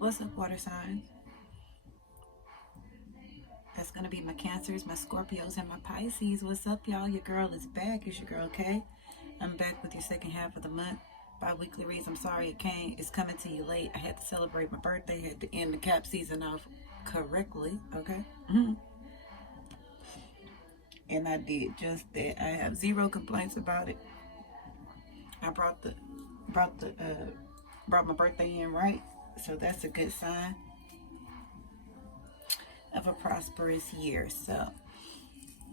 What's up, water signs? That's going to be my Cancers, my Scorpios, and my Pisces. What's up, y'all? Your girl is back. It's your girl, Kay. I'm back with your second half of the month. Bi-weekly reads. I'm sorry it's coming to you late. I had to celebrate my birthday. Had to end the cap season off correctly, okay? And I did just that. I have zero complaints about it. I brought the brought my birthday in right, so that's a good sign of a prosperous year. So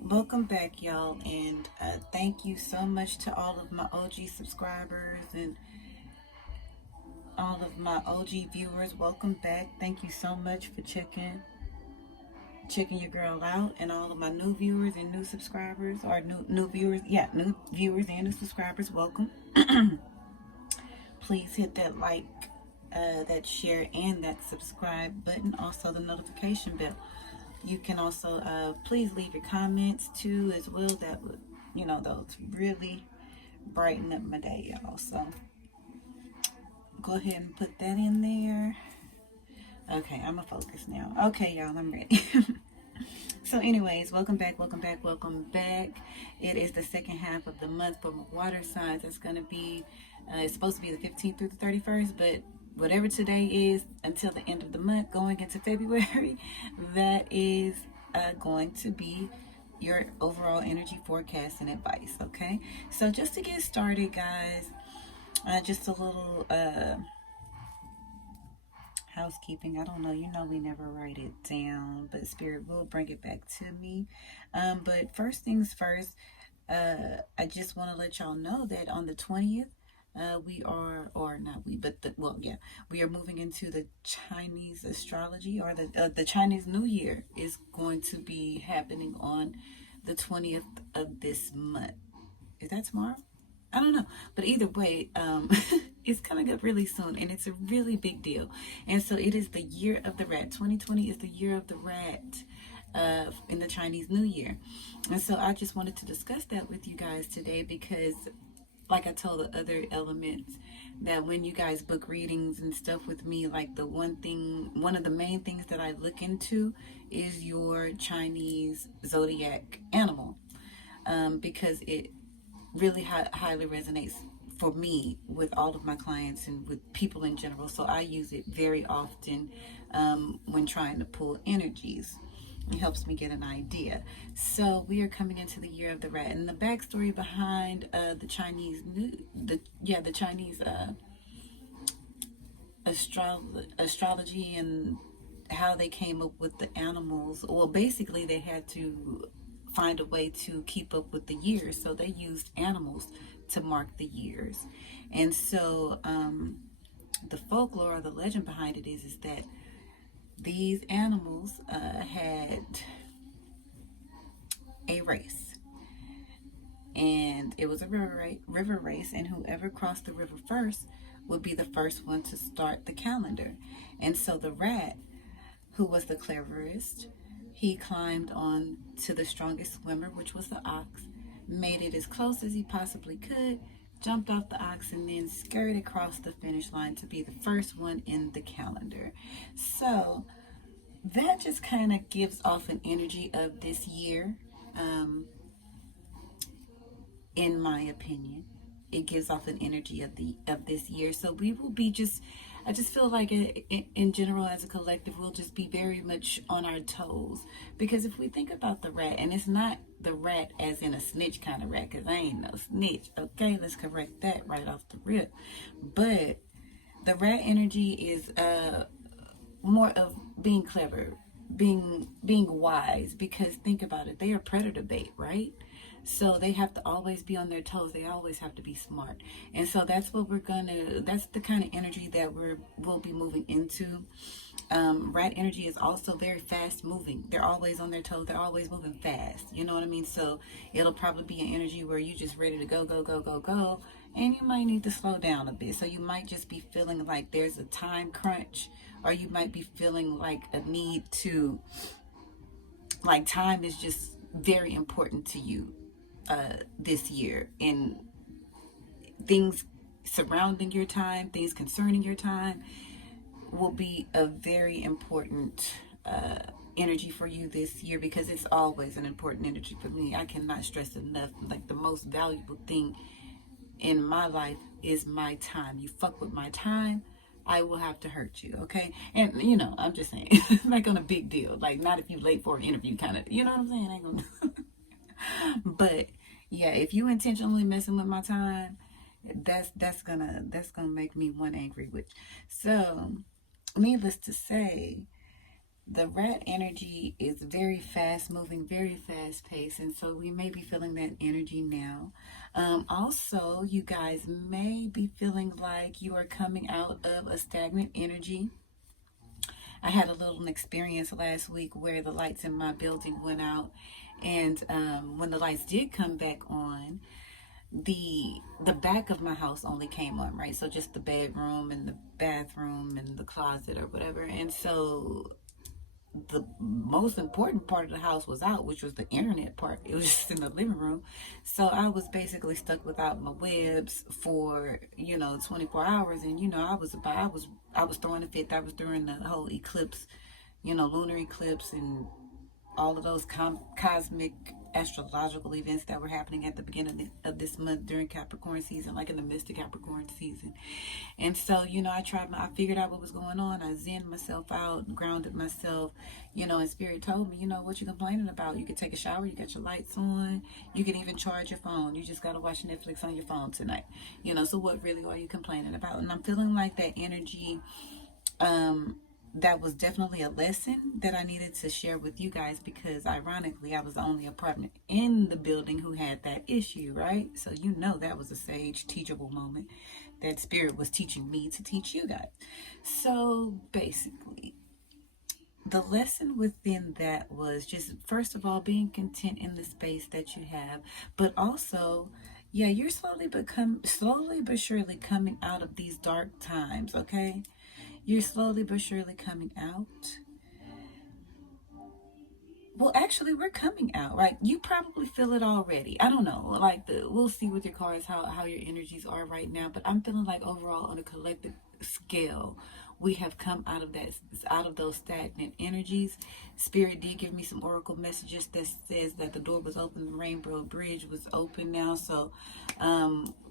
welcome back, y'all, and thank you so much to all of my OG subscribers and all of my OG viewers. Welcome back. Thank you so much for checking your girl out, and all of my new viewers and new subscribers, or new viewers, new viewers and new subscribers. Welcome. Please hit that like, that share, and that subscribe button. Also the notification bell. You can also please leave your comments too as well. That would, those really brighten up my day, y'all. So go ahead and put that in there. Okay, I'm gonna focus now. Okay, y'all, I'm ready. So anyways, welcome back. It is the second half of the month for my water signs. It's gonna be it's supposed to be the 15th through the 31st, but whatever today is until the end of the month going into February, that is going to be your overall energy forecast and advice. Okay, so just to get started, guys, just a little housekeeping. I don't know, we never write it down, but Spirit will bring it back to me. But first things first, I just want to let y'all know that on the 20th, we are, or not we, but we are moving into the Chinese astrology, or the Chinese New Year is going to be happening on the 20th of this month. Is that tomorrow? I don't know, but either way, it's coming up really soon, and it's a really big deal. And so it is the year of the rat. 2020 is the year of the rat in the Chinese New Year. And so I just wanted to discuss that with you guys today, because like I told the other elements, that when you guys book readings and stuff with me, like one of the main things that I look into is your Chinese zodiac animal, because it really highly resonates for me with all of my clients and with people in general. So I use it very often when trying to pull energies. It helps me get an idea. So we are coming into the year of the rat, and the backstory behind the Chinese astrology and how they came up with the animals. Well, basically they had to find a way to keep up with the years, so they used animals to mark the years. And so the folklore or the legend behind it is that these animals had a race, and it was a river race, and whoever crossed the river first would be the first one to start the calendar. And so the rat, who was the cleverest, he climbed on to the strongest swimmer, which was the ox, made it as close as he possibly could, jumped off the ox, and then scurried across the finish line to be the first one in the calendar. So that just kind of gives off an energy of this year, in my opinion. It gives off an energy of this year. So we will be I just feel like in general, as a collective, we'll just be very much on our toes. Because if we think about the rat, and it's not the rat as in a snitch kind of rat, because I ain't no snitch, okay? Let's correct that right off the rip. But the rat energy is more of being clever, being wise, because think about it, they are predator bait, right? So they have to always be on their toes. They always have to be smart. And so that's what that's the kind of energy that we'll be moving into. Rat energy is also very fast moving. They're always on their toes. They're always moving fast. You know what I mean? So it'll probably be an energy where you're just ready to go, go, go, go, go. And you might need to slow down a bit. So you might just be feeling like there's a time crunch, or you might be feeling like a need to, like, time is just very important to you this year, and things surrounding your time, things concerning your time, will be a very important energy for you this year, because it's always an important energy for me. I cannot stress enough, like, the most valuable thing in my life is my time. You fuck with my time, I will have to hurt you, okay? And I'm just saying, like, on a big deal, like, not if you late for an interview, kind of, you know what I'm saying? I ain't gonna but yeah, if you intentionally messing with my time, that's gonna make me one angry witch. So, needless to say, the rat energy is very fast moving, very fast paced, and so we may be feeling that energy now. Also, you guys may be feeling like you are coming out of a stagnant energy. I had a little experience last week where the lights in my building went out, and when the lights did come back on, the back of my house only came on, right? So just the bedroom and the bathroom and the closet or whatever. And so the most important part of the house was out, which was the internet part. It was just in the living room. So I was basically stuck without my webs for 24 hours. And I was throwing a fit. That was during the whole eclipse, lunar eclipse, and all of those cosmic astrological events that were happening at the beginning of this month during Capricorn season, like in the midst of Capricorn season. And so, I figured out what was going on. I zenned myself out, grounded myself, and Spirit told me, what you complaining about? You could take a shower, you got your lights on, you can even charge your phone. You just got to watch Netflix on your phone tonight. So what really are you complaining about? And I'm feeling like that energy, that was definitely a lesson that I needed to share with you guys, because ironically I was the only apartment in the building who had that issue, right? So that was a sage teachable moment that Spirit was teaching me to teach you guys. So basically, the lesson within that was just, first of all, being content in the space that you have, but also, yeah, you're slowly but surely coming out of these dark times, okay? You're slowly but surely coming out. Well, actually, we're coming out, right? You probably feel it already. I don't know. Like, we'll see with your cards how your energies are right now. But I'm feeling like overall, on a collective scale, we have come out of those stagnant energies. Spirit did give me some oracle messages that says that the door was open, the rainbow bridge was open now. So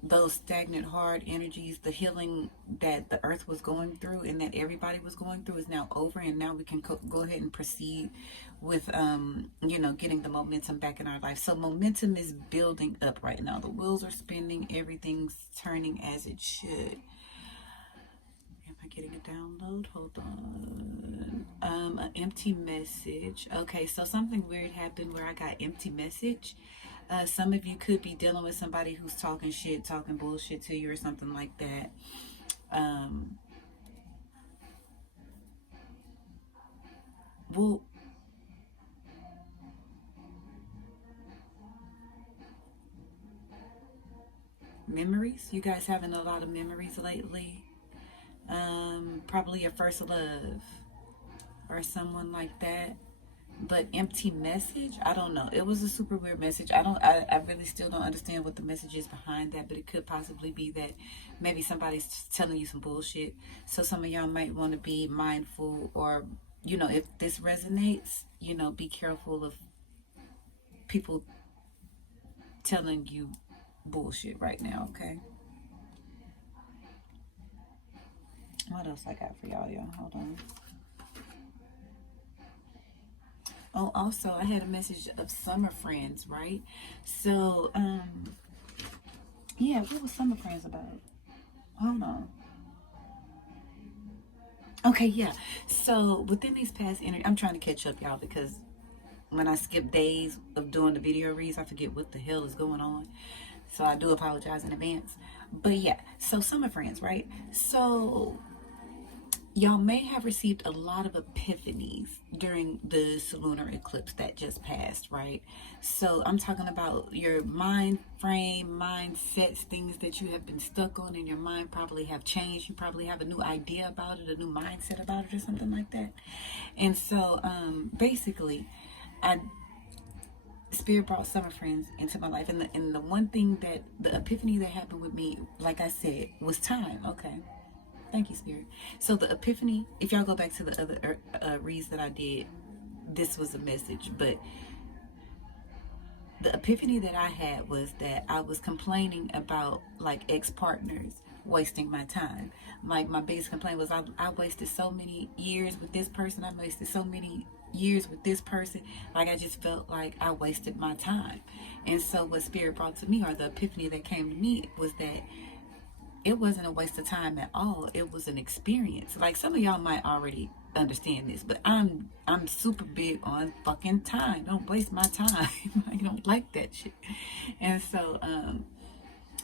those stagnant hard energies, the healing that the earth was going through and that everybody was going through, is now over, and now we can go ahead and proceed with getting the momentum back in our life. So momentum is building up right now. The wheels are spinning, everything's turning as it should. Am I getting a download? Hold on. An empty message. Okay, so something weird happened where I got empty message. Some of you could be dealing with somebody who's talking shit, talking bullshit to you or something like that. Well, memories. You guys having a lot of memories lately. Probably your first love or someone like that. But empty message, I don't know. It was a super weird message. I really still don't understand what the message is behind that, but it could possibly be that maybe somebody's telling you some bullshit. So some of y'all might want to be mindful, or if this resonates, be careful of people telling you bullshit right now, okay? What else I got for y'all? Hold on. Oh, also, I had a message of summer friends, right? So, yeah, what was summer friends about? Hold on. Okay, yeah. So, within these past I'm trying to catch up, y'all, because when I skip days of doing the video reads, I forget what the hell is going on. So, I do apologize in advance. But yeah, so summer friends, right? So, y'all may have received a lot of epiphanies during the lunar eclipse that just passed, right? So I'm talking about your mind frame, mindsets, things that you have been stuck on in your mind probably have changed. You probably have a new idea about it, a new mindset about it, or something like that. And so basically, Spirit brought summer friends into my life. And the one thing that, the epiphany that happened with me, like I said, was time, okay? Thank you, Spirit. So the epiphany, if y'all go back to the other reads that I did, this was a message. But the epiphany that I had was that I was complaining about like ex-partners wasting my time. Like my biggest complaint was I wasted so many years with this person. I wasted so many years with this person. Like I just felt like I wasted my time. And so what Spirit brought to me, or the epiphany that came to me, was that it wasn't a waste of time at all. It was an experience. Like some of y'all might already understand this, but I'm super big on fucking time. Don't waste my time. I don't like that shit. And so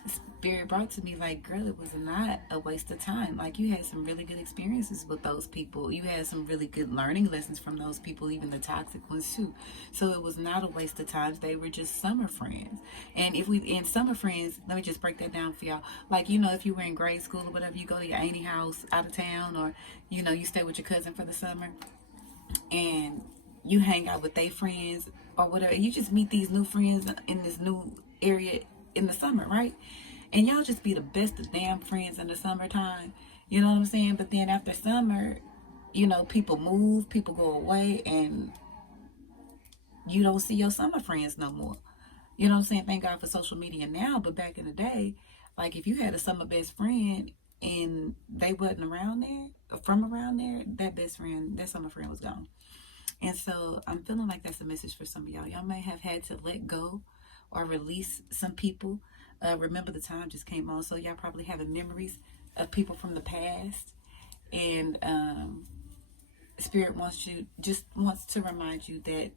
Spirit brought to me like, girl, it was not a waste of time. Like you had some really good experiences with those people. You had some really good learning lessons from those people, even the toxic ones too. So it was not a waste of time. They were just summer friends. And if we in summer friends, let me just break that down for y'all. Like, you know, if you were in grade school or whatever, you go to your auntie house out of town, or you know, you stay with your cousin for the summer and you hang out with their friends or whatever. You just meet these new friends in this new area in the summer, right? And y'all just be the best of damn friends in the summertime. You know what I'm saying? But then after summer, you know, people move, people go away, and you don't see your summer friends no more. You know what I'm saying? Thank God for social media now. But back in the day, like if you had a summer best friend and they wasn't around there, from around there, that best friend, that summer friend was gone. And so I'm feeling like that's a message for some of y'all. Y'all may have had to let go or release some people. Remember the time just came on, so y'all probably having memories of people from the past, and Spirit wants to remind you that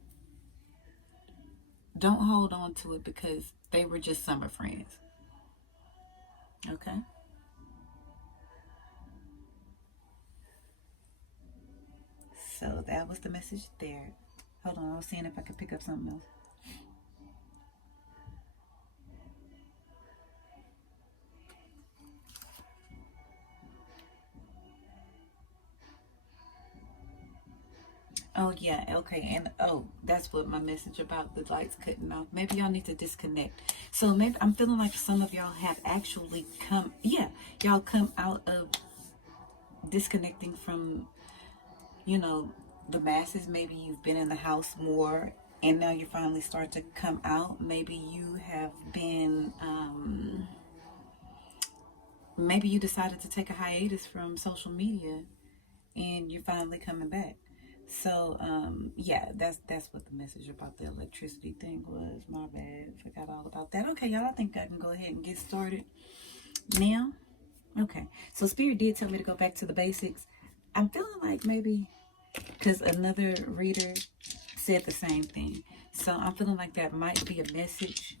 don't hold on to it because they were just summer friends. Okay. So that was the message there. Hold on, I was seeing if I could pick up something else. Oh yeah, okay, and oh, that's what my message about the lights cutting off. Maybe y'all need to disconnect. So maybe I'm feeling like some of y'all have actually y'all come out of disconnecting from, you know, the masses. Maybe you've been in the house more, and now you finally start to come out. Maybe you have been, maybe you decided to take a hiatus from social media, and you're finally coming back. So yeah, that's what the message about the electricity thing was. My bad, forgot all about that. Okay, y'all, I think I can go ahead and get started now. Okay, so Spirit did tell me to go back to the basics. I'm feeling like maybe because another reader said the same thing, so I'm feeling like that might be a message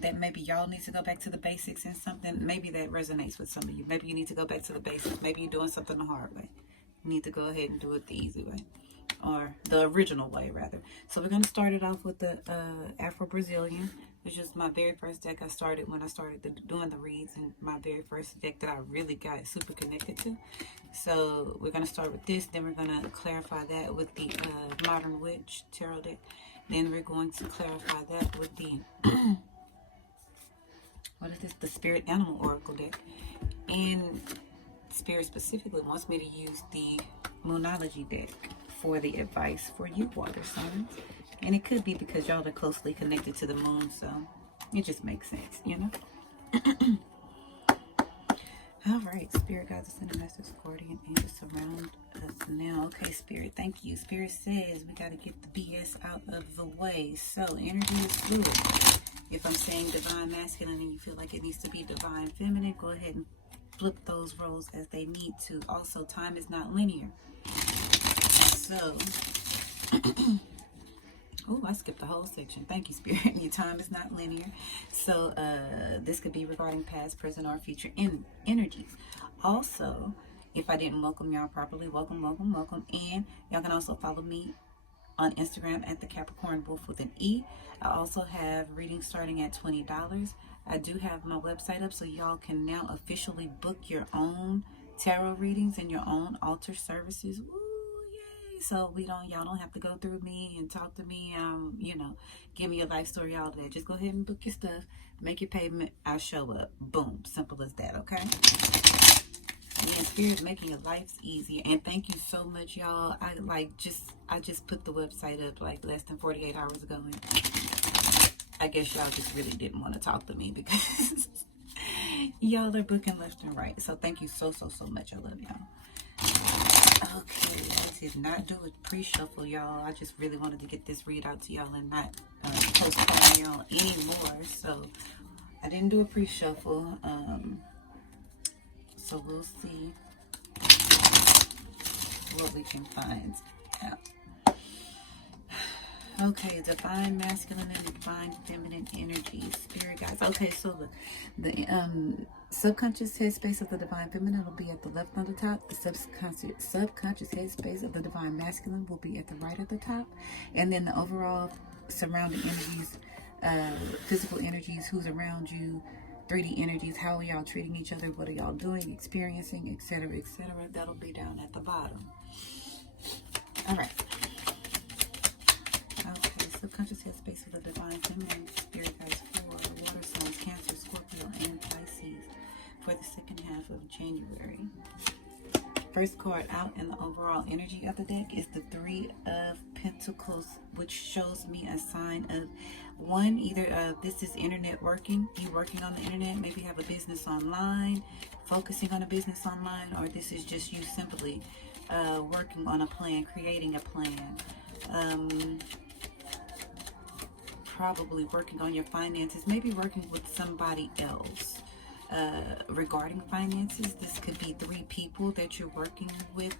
that maybe y'all need to go back to the basics, and something maybe that resonates with some of you. Maybe you need to go back to the basics. Maybe you're doing something the hard way. You need to go ahead and do it the easy way, or the original way rather. So we're going to start it off with the Afro-Brazilian, which is my very first deck I started when I started doing the reads, and my very first deck that I really got super connected to. So we're going to start with this, then we're going to clarify that with the Modern Witch Tarot deck. Then we're going to clarify that with the what is this? The Spirit Animal Oracle deck. And Spirit specifically wants me to use the Moonology deck for the advice for you, water signs. And it could be because y'all are closely connected to the moon, so it just makes sense, you know? All right, Spirit guides, ascended masters, guardian angels surround us now. Okay, Spirit, thank you. Spirit says we got to get the BS out of the way. So energy is fluid. If I'm saying divine masculine and you feel like it needs to be divine feminine, go ahead and flip those roles as they need to. Also, time is not linear. So, oh, I skipped the whole section. Thank you, Spirit. Your time is not linear. So, this could be regarding past, present, or future energies. Also, if I didn't welcome y'all properly, welcome. And y'all can also follow me on Instagram at the Capricorn Wolf with an E. I also have readings starting at $20. I do have my website up, so y'all can now officially book your own tarot readings and your own altar services. Ooh, yay! So y'all don't have to go through me and talk to me. You know, give me your life story, all that. Just go ahead and book your stuff, make your payment. I'll show up. Boom, simple as that. Okay. Yeah, Spirit's making your life easier. And thank you so much, y'all. I just put the website up like less than 48 hours ago. And I guess y'all just really didn't want to talk to me because y'all are booking left and right. So thank you so much. I love y'all. Okay, I did not do a pre-shuffle, y'all. I just really wanted to get this read out to y'all and not postpone y'all anymore. So I didn't do a pre-shuffle. So we'll see what we can find out. Okay, divine masculine and divine feminine energies, spirit guides. Okay, so the subconscious headspace of the divine feminine will be at the left on the top. The subconscious headspace of the divine masculine will be at the right at the top. And then the overall surrounding energies, physical energies, who's around you, 3D energies, how are y'all treating each other, what are y'all doing, experiencing, etc., etc. That'll be down at the bottom. All right. Okay, subconscious headspace of the divine feminine, spirit guides for water signs, Cancer, Scorpio, and Pisces for the second half of January. First card out in the overall energy of the deck is the Three of Pentacles, which shows me a sign of one, either this is internet working, you working on the internet, maybe have a business online, focusing on a business online, or this is just you simply working on a plan, creating a plan. Probably working on your finances, maybe working with somebody else regarding finances. This could be 3 people that you're working with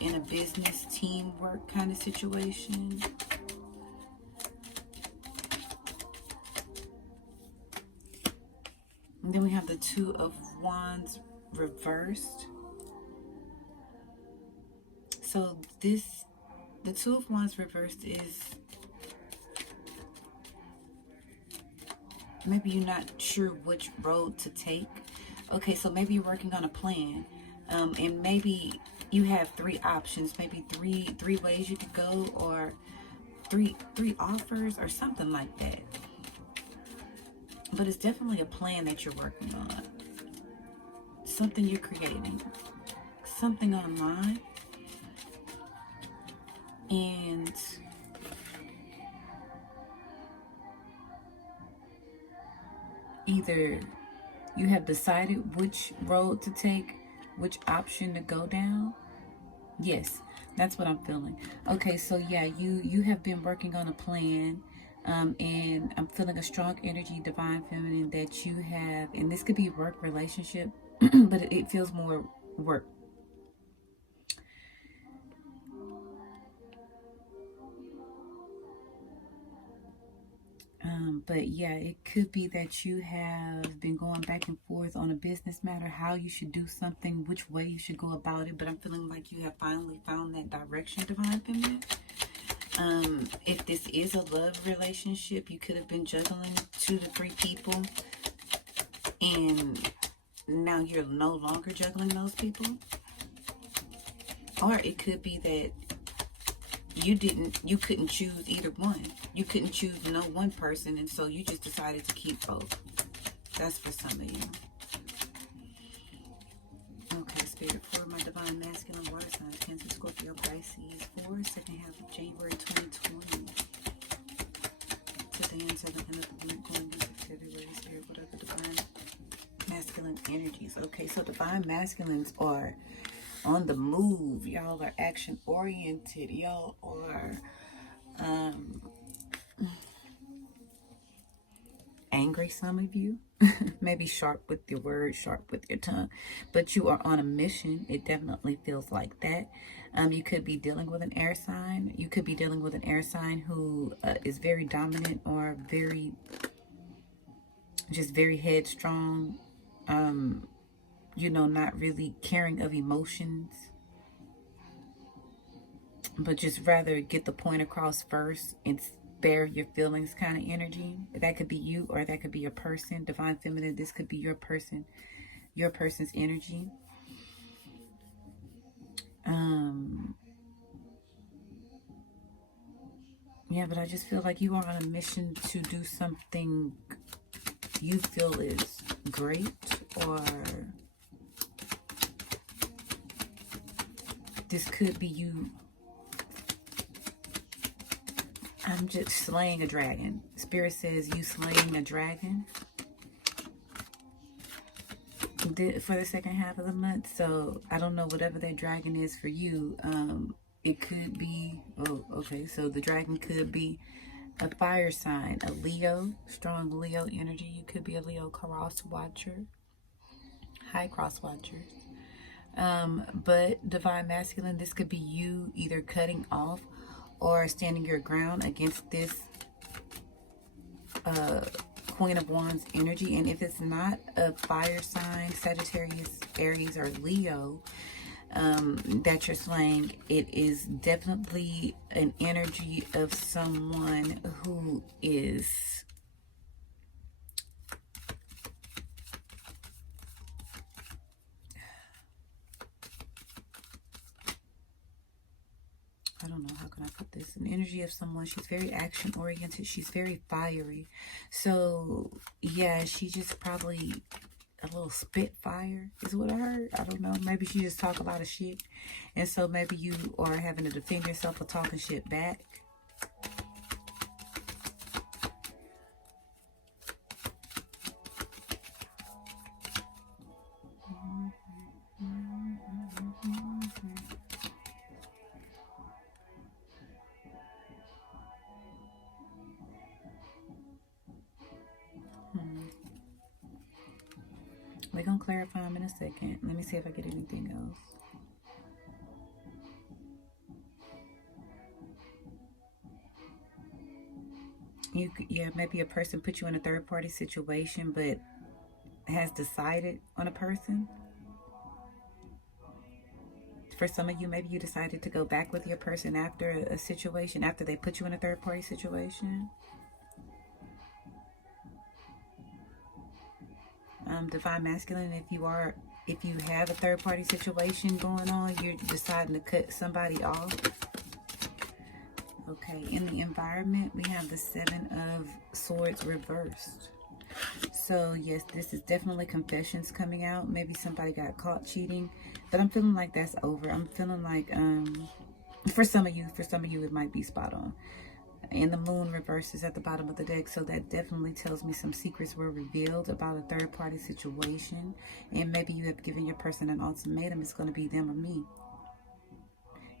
in a business teamwork kind of situation. And then we have the Two of Wands reversed. So the Two of Wands reversed is maybe you're not sure which road to take. Okay, so maybe you're working on a plan, and maybe you have 3 options, maybe three ways you could go, or three offers or something like that. But it's definitely a plan that you're working on, something you're creating, something online, and either you have decided which road to take, which option to go down. Yes, that's what I'm feeling. Okay, so yeah, you have been working on a plan, and I'm feeling a strong energy, divine feminine, that you have, and this could be work, relationship, but it feels more work. But yeah, it could be that you have been going back and forth on a business matter, how you should do something, which way you should go about it. But I'm feeling like you have finally found that direction, divine feminine. If this is a love relationship, you could have been juggling 2 to 3 people, and now you're no longer juggling those people. Or it could be that you couldn't choose either one. You couldn't choose no one person, and so you just decided to keep both. That's for some of you. Okay, Spirit, for my divine masculine water signs, Cancer, Scorpio, Pisces, for second half of January 2020. Today until the end of the week, going into February, Spirit, what are the divine masculine energies? Okay, so divine masculines are on the move. Y'all are action oriented. Y'all are angry, some of you. Maybe sharp with your words, sharp with your tongue, but you are on a mission. It definitely feels like that. You could be dealing with an air sign. You could be dealing with an air sign who is very dominant, or just very headstrong, you know, not really caring of emotions, but just rather get the point across first and spare your feelings kind of energy. That could be you, or that could be a person. Divine feminine, this could be your person's energy. Yeah, but I just feel like you are on a mission to do something you feel is great, or This could be you. I'm just slaying a dragon. Spirit says you slaying a dragon for the second half of the month. So I don't know whatever that dragon is for you. It could be, oh, okay. So the dragon could be a fire sign, a Leo, strong Leo energy. You could be a Leo cross watcher, high cross watchers. But divine masculine, this could be you either cutting off or standing your ground against this Queen of Wands energy. And if it's not a fire sign, Sagittarius, Aries, or Leo, that you're slaying, it is definitely an energy of someone who is I don't know, how can I put this? An energy of someone, she's very action oriented, she's very fiery. So yeah, she just probably a little spitfire is what I heard. I don't know, maybe she just talk a lot of shit, and so maybe you are having to defend yourself for talking shit back. We're gonna clarify them in a second. Let me see if I get anything else. Yeah, maybe a person put you in a third-party situation, but has decided on a person. For some of you, maybe you decided to go back with your person after a situation, after they put you in a third-party situation. Divine masculine, if you have a third-party situation going on, you're deciding to cut somebody off. Okay, in the environment, we have the Seven of Swords reversed. So yes, this is definitely confessions coming out. Maybe somebody got caught cheating, but I'm feeling like that's over. I'm feeling like for some of you it might be spot on. And the moon reverses at the bottom of the deck, so that definitely tells me some secrets were revealed about a third-party situation, and maybe you have given your person an ultimatum. It's going to be them or me.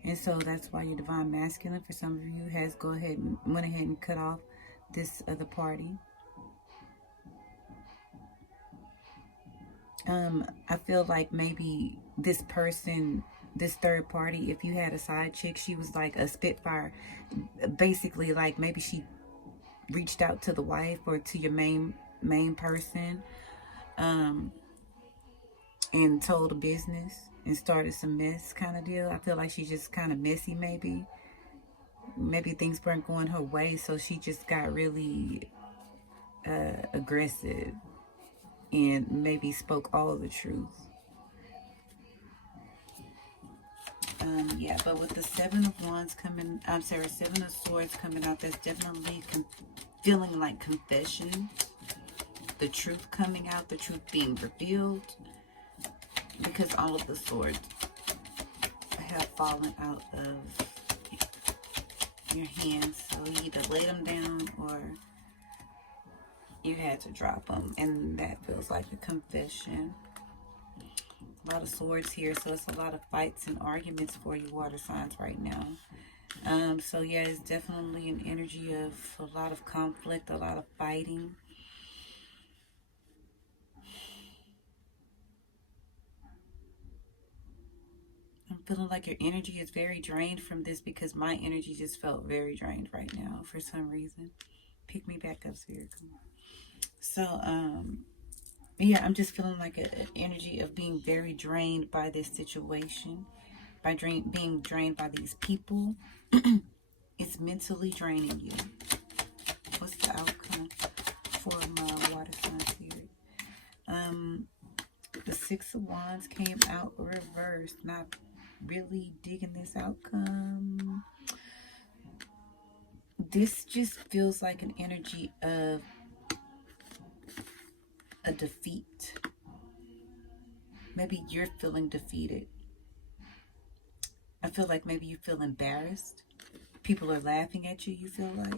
And so that's why your divine masculine, for some of you, has went ahead and cut off this other party. I feel like maybe this person, this third party, if you had a side chick, she was like a spitfire. Basically, like maybe she reached out to the wife or to your main person, and told a business and started some mess kind of deal. I feel like she's just kind of messy, maybe. Maybe things weren't going her way, so she just got really aggressive and maybe spoke all of the truth. Yeah, but with the Seven of Wands coming, Seven of Swords coming out, that's definitely feeling like confession. The truth coming out, the truth being revealed. Because all of the swords have fallen out of your hands. So you either laid them down or you had to drop them. And that feels like a confession. A lot of swords here, so it's a lot of fights and arguments for you water signs right now. So yeah, it's definitely an energy of a lot of conflict, a lot of fighting. I'm feeling like your energy is very drained from this, because my energy just felt very drained right now for some reason. Pick me back up, Spirit. Come on. So, yeah, I'm just feeling like an energy of being very drained by this situation, by being drained by these people. It's mentally draining you. What's the outcome for my water sign Spirit? The Six of Wands came out reversed. Not really digging this outcome. This just feels like an energy of a defeat. Maybe you're feeling defeated. I feel like maybe you feel embarrassed. People are laughing at you, you feel like,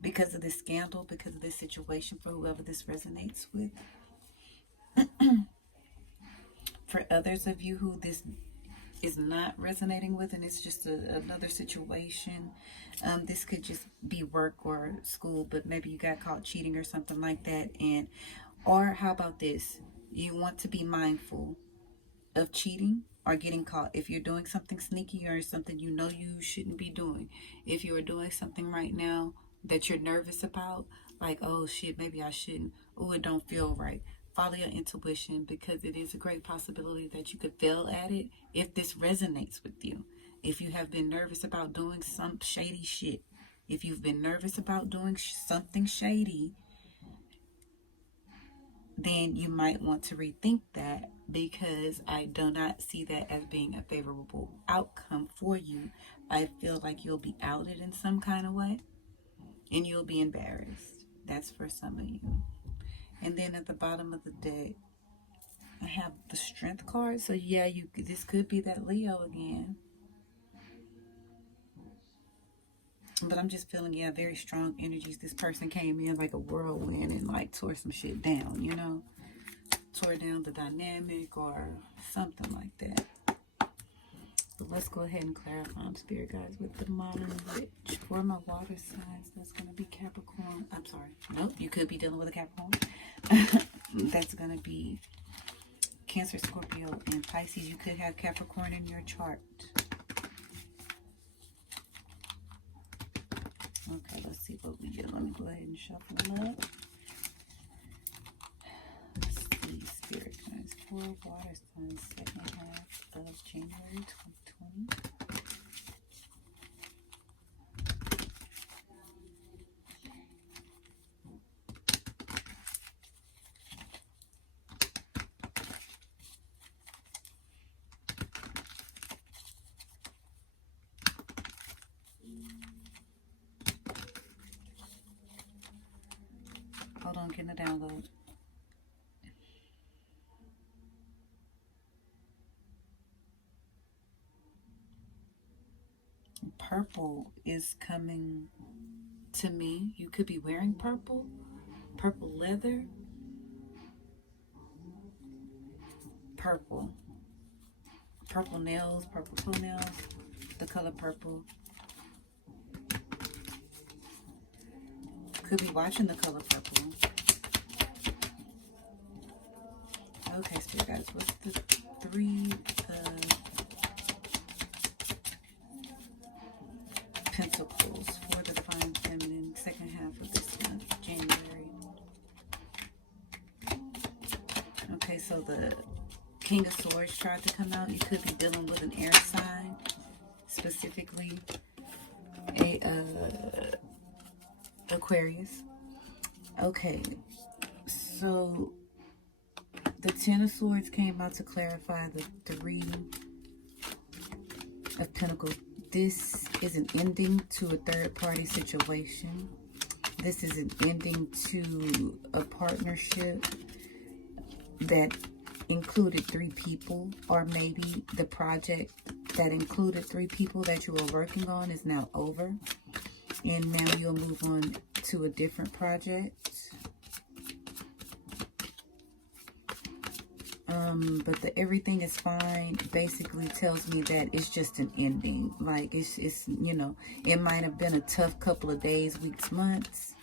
because of this scandal, because of this situation, for whoever this resonates with. For others of you who this is not resonating with and it's just another situation, this could just be work or school, but maybe you got caught cheating or something like that. And or how about this, you want to be mindful of cheating or getting caught. If you're doing something sneaky or something you know you shouldn't be doing, if you are doing something right now that you're nervous about, like, oh shit, maybe I shouldn't, oh, it don't feel right, follow your intuition, because it is a great possibility that you could fail at it if this resonates with you. If you have been nervous about doing some shady shit, if you've been nervous about doing something shady, then you might want to rethink that, because I do not see that as being a favorable outcome for you. I feel like you'll be outed in some kind of way and you'll be embarrassed. That's for some of you. And then at the bottom of the deck, I have the Strength card. So yeah, this could be that Leo again. But I'm just feeling, yeah, very strong energies. This person came in like a whirlwind and like tore some shit down, you know? Tore down the dynamic or something like that. But let's go ahead and clarify them, Spirit guys, with the Modern Witch. For my water signs, that's going to be Capricorn. I'm sorry. Nope, you could be dealing with a Capricorn. That's going to be Cancer, Scorpio, and Pisces. You could have Capricorn in your chart. Okay, let's see what we get. Let me go ahead and shuffle them up. Let's see, Spirit guys, for water signs, second half of January 2020. Hold on, getting a download. Purple is coming to me. You could be wearing purple, purple leather, purple nails, purple toenails, the color purple. Could be watching the color purple. Okay, Spirit guys, what's the Three of Pentacles for the Divine Feminine, second half of this month, January? Okay, so the King of Swords tried to come out. You could be dealing with an air sign, specifically a Aquarius. Okay, so the Ten of Swords came out to clarify the Three of Pentacles. This is an ending to a third-party situation. This is an ending to a partnership that included 3 people, or maybe the project that included 3 people that you were working on is now over, and now you'll move on to a different project. But the everything is fine basically tells me that it's just an ending. Like it's you know, it might have been a tough couple of days, weeks, months,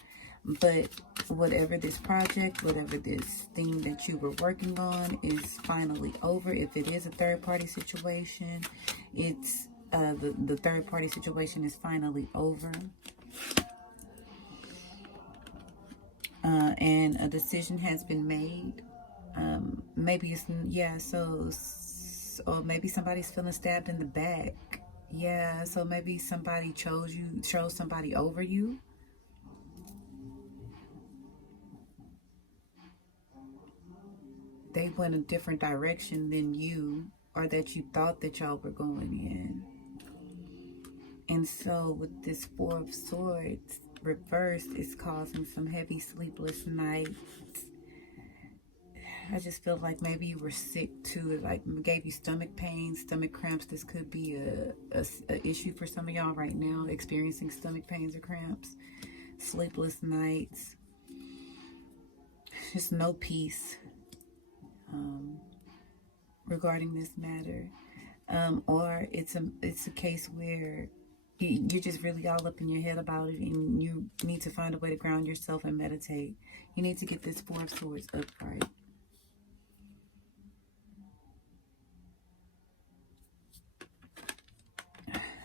but whatever this project, whatever this thing that you were working on is finally over. If it is a third-party situation, it's the third-party situation is finally over. And a decision has been made. Maybe it's, yeah, so, or maybe somebody's feeling stabbed in the back. Yeah, so maybe somebody chose somebody over you. They went a different direction than you, or that you thought that y'all were going in. And so with this Four of Swords reversed, it's causing some heavy sleepless nights. I just feel like maybe you were sick too. It like gave you stomach pain, stomach cramps. This could be a issue for some of y'all right now, experiencing stomach pains or cramps. Sleepless nights. Just no peace regarding this matter. Or it's a case where you're just really all up in your head about it, and you need to find a way to ground yourself and meditate. You need to get this Four of Swords upright.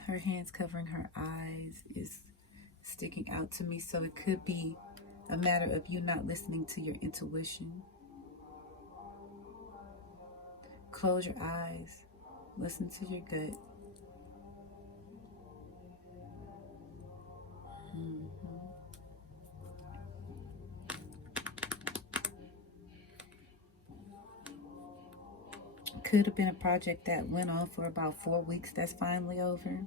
Her hands covering her eyes is sticking out to me, so it could be a matter of you not listening to your intuition. Close your eyes. Listen to your gut. Could have been a project that went on for about 4 weeks that's finally over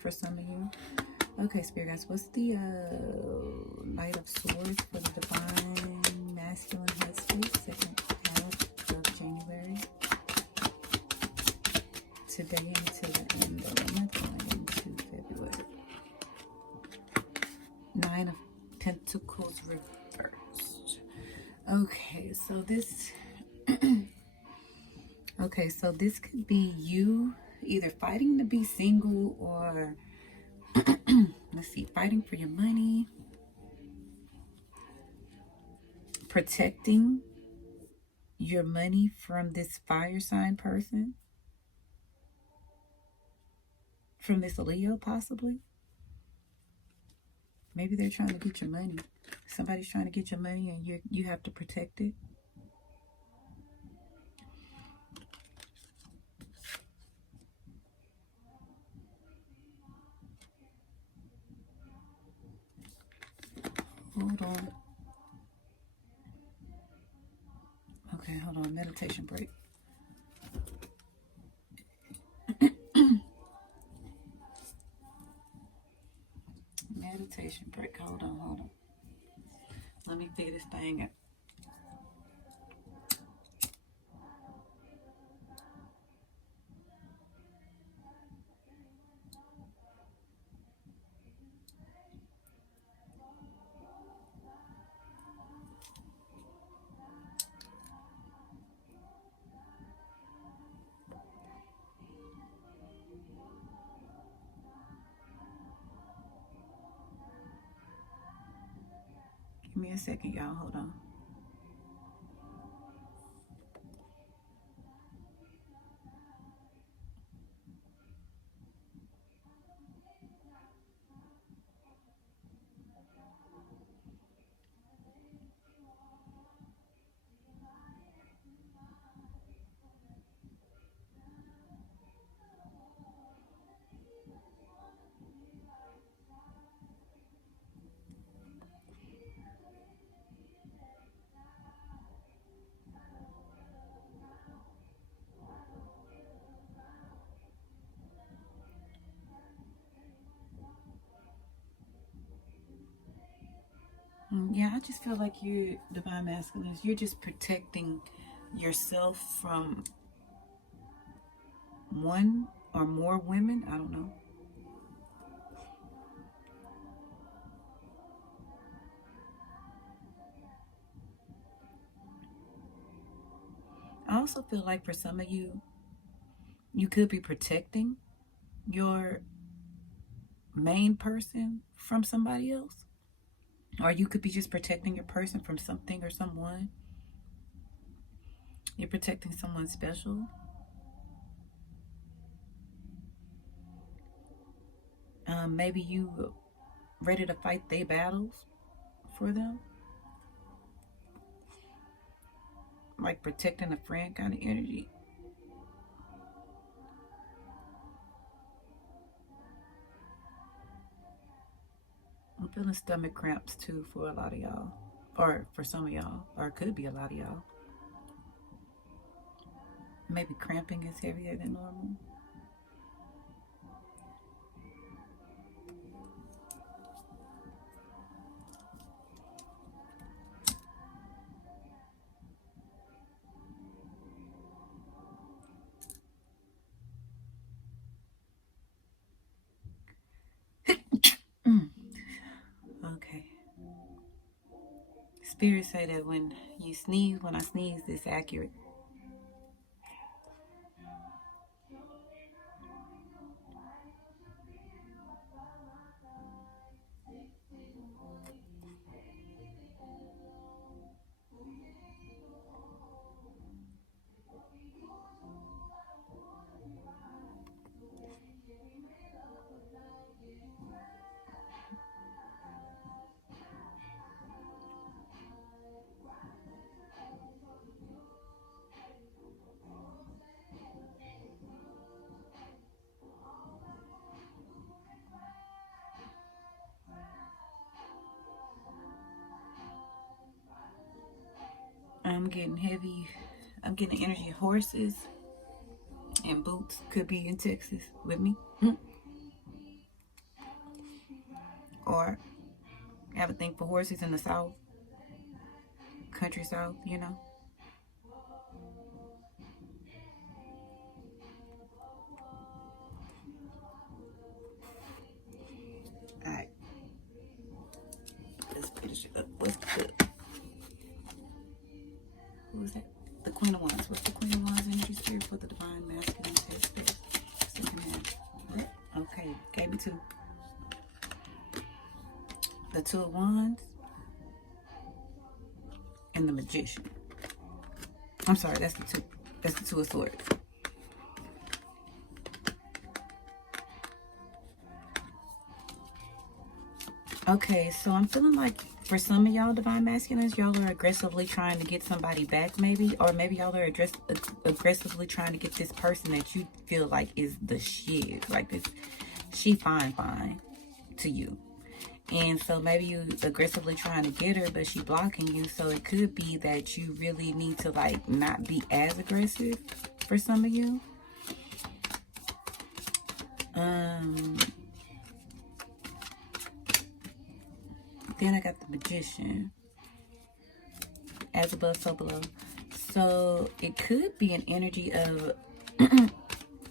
for some of you. Okay, Spirit guys, what's the Knight of Swords for the Divine Masculine Headspace, second half of January? Today until the end of the month, going into February. Nine of Pentacles reversed. Okay, so this... okay, so this could be you either fighting to be single or... let's see, fighting for your money, protecting your money from this fire sign person, from this Leo possibly. Maybe they're trying to get your money. Somebody's trying to get your money and you have to protect it. Hold on. Okay, hold on. Meditation break. Meditation break. Hold on. Let me figure this thing out. Give me a second, y'all. Hold on. Yeah, I just feel like you, Divine Masculines, you're just protecting yourself from one or more women. I don't know. I also feel like for some of you, you could be protecting your main person from somebody else. Or you could be just protecting your person from something or someone. You're protecting someone special. Maybe you ready to fight their battles for them. Like protecting a friend kind of energy. I'm feeling stomach cramps too for a lot of y'all. Or for some of y'all. Or it could be a lot of y'all. Maybe cramping is heavier than normal. Spirits say that when you sneeze, when I sneeze, it's accurate. I'm getting heavy. I'm getting energy. Horses and boots could be in Texas with me. Or have a thing for horses in the South, country South, you know. Alright. Let's finish it up. What's the who was that? The Queen of Wands. What's the Queen of Wands energy spirit for the divine masculine test space? Second hand. Okay, gave me two. The Two of Wands and the Magician. I'm sorry, that's the two. That's the Two of Swords. Okay, so I'm feeling like for some of y'all divine masculines, y'all are aggressively trying to get somebody back maybe. Or maybe y'all are aggressively trying to get this person that you feel like is the shit. Like this, she fine to you. And so maybe you aggressively trying to get her, but she blocking you. So it could be that you really need to like not be as aggressive for some of you. Then I got the Magician. As above, so below. So it could be an energy of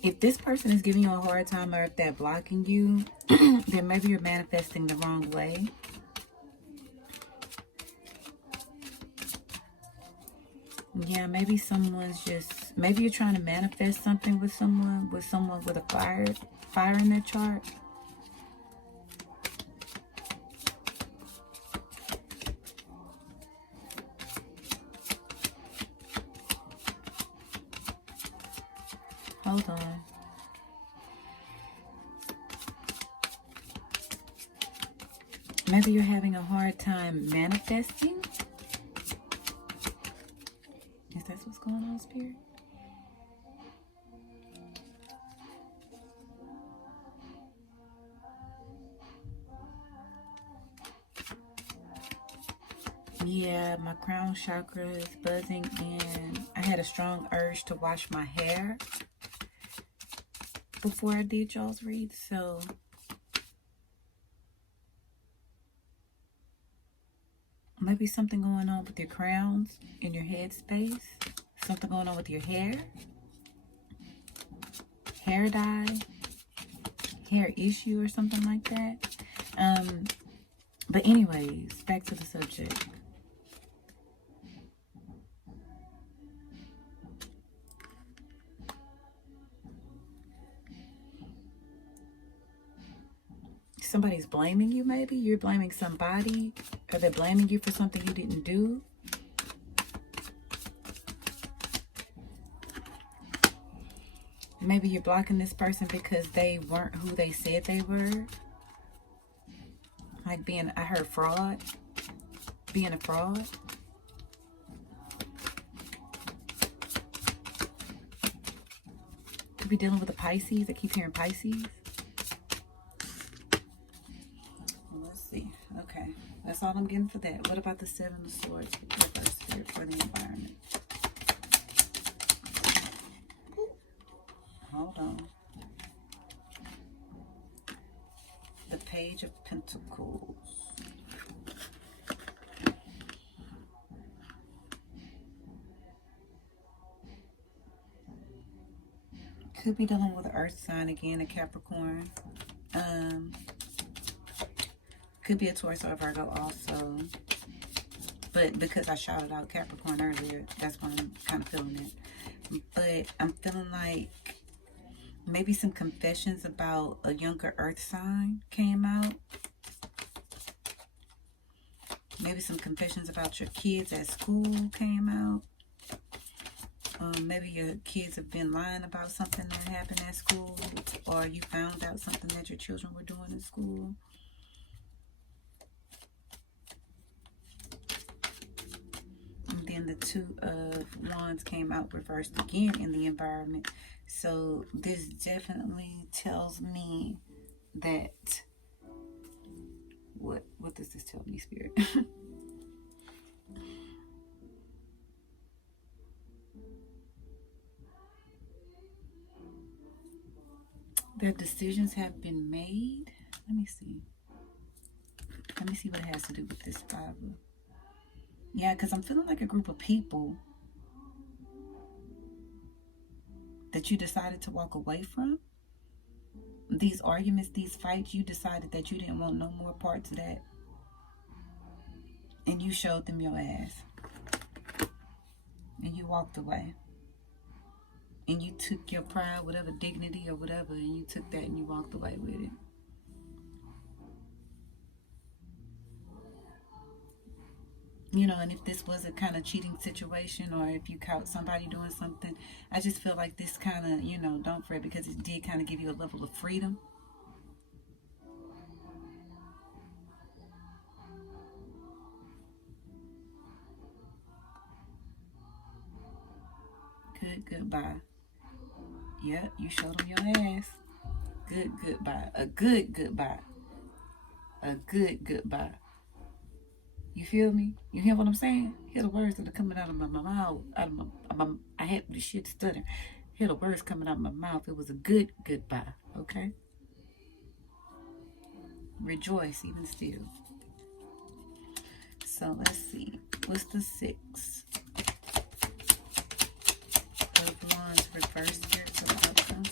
if this person is giving you a hard time or if they're blocking you, then maybe you're manifesting the wrong way. Yeah, maybe someone's just, maybe you're trying to manifest something with someone with a fire in their chart. Hold on. Maybe you're having a hard time manifesting. Is that what's going on, Spirit? Yeah, my crown chakra is buzzing and I had a strong urge to wash my hair before I did y'all's read, so maybe something going on with your crowns in your head space, something going on with your hair dye, hair issue or something like that. But anyways, back to the subject. Somebody's blaming you, maybe. You're blaming somebody. Or they're blaming you for something you didn't do. Maybe you're blocking this person because they weren't who they said they were. Like being, I heard fraud. Being a fraud. Could be dealing with a Pisces. I keep hearing Pisces. Okay, that's all I'm getting for that. What about the Seven of Swords reverse here for the environment? Hold on. The Page of Pentacles. Could be dealing with an earth sign again, a Capricorn. Could be a Taurus or a Virgo also. But because I shouted out Capricorn earlier, that's why I'm kind of feeling it. But I'm feeling like maybe some confessions about a younger earth sign came out. Maybe some confessions about your kids at school came out. Maybe your kids have been lying about something that happened at school, or you found out something that your children were doing in school. And then the Two of Wands came out reversed again in the environment. So this definitely tells me that, what does this tell me, Spirit? That decisions have been made. Let me see. Let me see what it has to do with this Five. Yeah, because I'm feeling like a group of people that you decided to walk away from. These arguments, these fights, you decided that you didn't want no more parts of that. And you showed them your ass. And you walked away. And you took your pride, whatever, dignity or whatever, and you took that and you walked away with it. You know, and if this was a kind of cheating situation, or if you caught somebody doing something, I just feel like this kind of, you know, don't fret, because it did kind of give you a level of freedom. Good goodbye. Yeah, you showed them your ass. Good goodbye. A good goodbye. A good goodbye. You feel me? You hear what I'm saying? Hear the words that are coming out of my mouth. I had the shit stutter. Hear the words coming out of my mouth. It was a good goodbye. Okay? Rejoice even still. So let's see. What's the 6 of Wands reversed here to the outcome?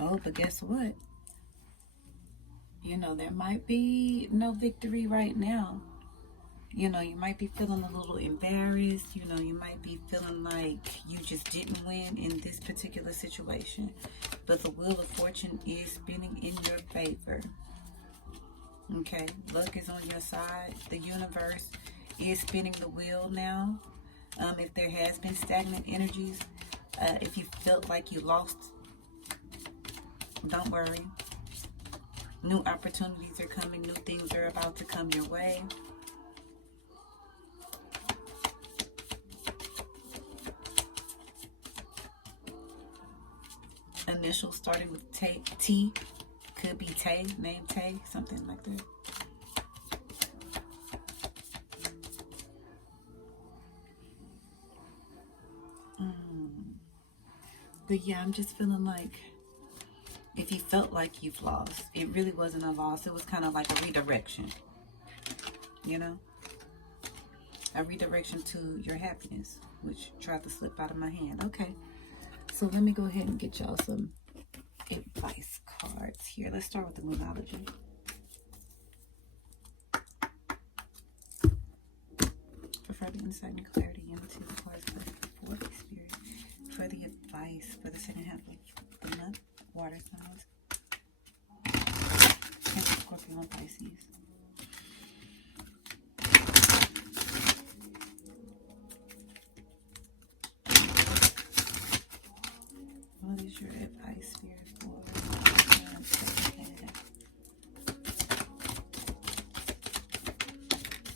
Oh, but guess what? You know, there might be no victory right now. You know, you might be feeling a little embarrassed. You know, you might be feeling like you just didn't win in this particular situation. But the wheel of fortune is spinning in your favor. Okay, luck is on your side. The universe is spinning the wheel now. If there has been stagnant energies, if you felt like you lost, don't worry. New opportunities are coming. New things are about to come your way. Initials starting with T. Could be Tay, name Tay, something like that. But yeah, I'm just feeling like if you felt like you've lost, it really wasn't a loss. It was kind of like a redirection, you know? A redirection to your happiness, which tried to slip out of my hand. Okay, so let me go ahead and get y'all some advice cards here. Let's start with the Moonology. For further insight and clarity into the cards for the Spirit. For the advice for the second half of the month. Water signs. Cancer, Scorpio, and Pisces. What is your advice, Spirit, for the second half?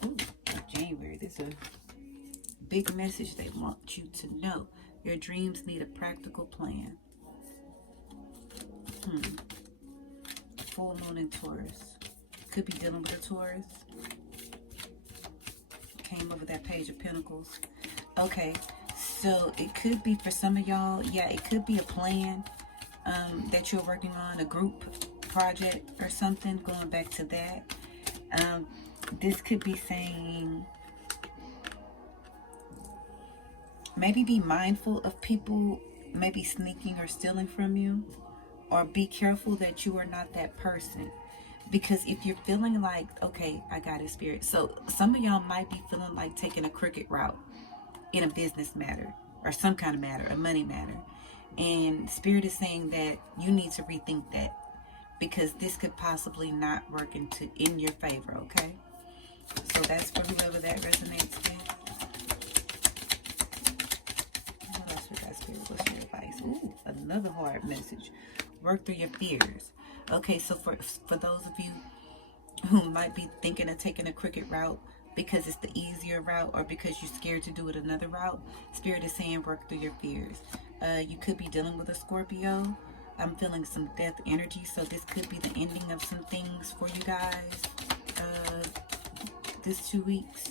Ooh, January. This is a big message they want you to know. Your dreams need a practical plan. Full moon in Taurus. Could be dealing with a Taurus. Came over that Page of Pentacles. Okay, so it could be for some of y'all, yeah, it could be a plan that you're working on, a group project or something, going back to that. This could be saying, maybe be mindful of people maybe sneaking or stealing from you, or be careful that you are not that person. Because if you're feeling like, okay, I got it, Spirit. So some of y'all might be feeling like taking a crooked route in a business matter or some kind of matter, a money matter. And Spirit is saying that you need to rethink that because this could possibly not work in your favor, okay? So that's for whoever that resonates with. What else we got, Spirit? What's your advice? Ooh, another hard message. Work through your fears. Okay, so for those of you who might be thinking of taking a crooked route because it's the easier route or because you're scared to do it another route, Spirit is saying work through your fears. You could be dealing with a Scorpio. I'm feeling some death energy, so this could be the ending of some things for you guys this 2 weeks.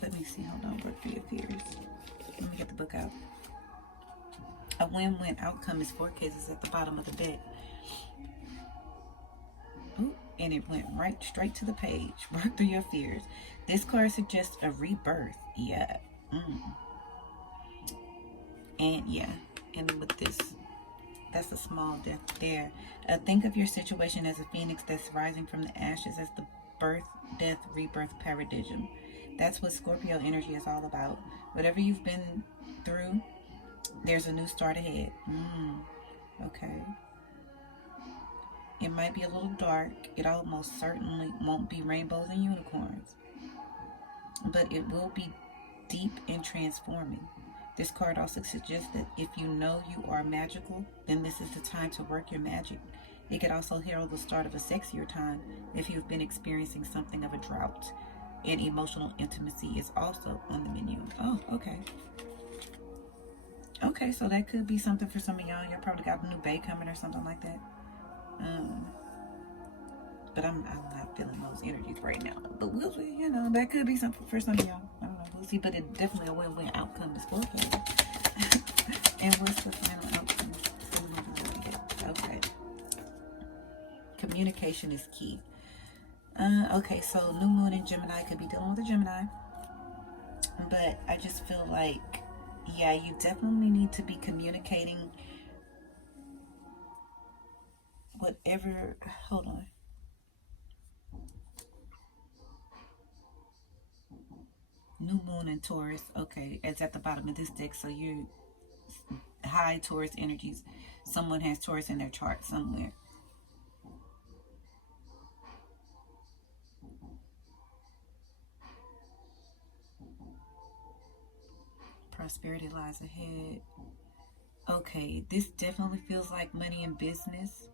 Let me see. Hold on. Work through your fears. Let me get the book out. A win-win outcome is 4 cases at the bottom of the deck. Ooh, and it went right straight to the page. Work through your fears. This card suggests a rebirth. Yeah. And yeah. And with this, that's a small death there. Think of your situation as a phoenix that's rising from the ashes as the birth, death, rebirth paradigm. That's what Scorpio energy is all about. Whatever you've been through, there's a new start ahead. Okay. It might be a little dark. It almost certainly won't be rainbows and unicorns. But it will be deep and transforming. This card also suggests that if you know you are magical, then this is the time to work your magic. It could also herald the start of a sexier time if you've been experiencing something of a drought. And emotional intimacy is also on the menu. Oh, okay. Okay, so that could be something for some of y'all. Y'all probably got a new bae coming or something like that. But I'm not feeling those energies right now. But we'll see, that could be something for some of y'all. I don't know, we'll see. But it's definitely a win-win outcome is Scorpio. And what's the final outcome? Okay. Communication is key. Okay, so new moon in Gemini could be dealing with a Gemini. But I just feel like, yeah, you definitely need to be communicating whatever. Hold on. New moon in Taurus. Okay, it's at the bottom of this deck. So you're high Taurus energies. Someone has Taurus in their chart somewhere. Prosperity lies ahead. Okay, this definitely feels like money and business.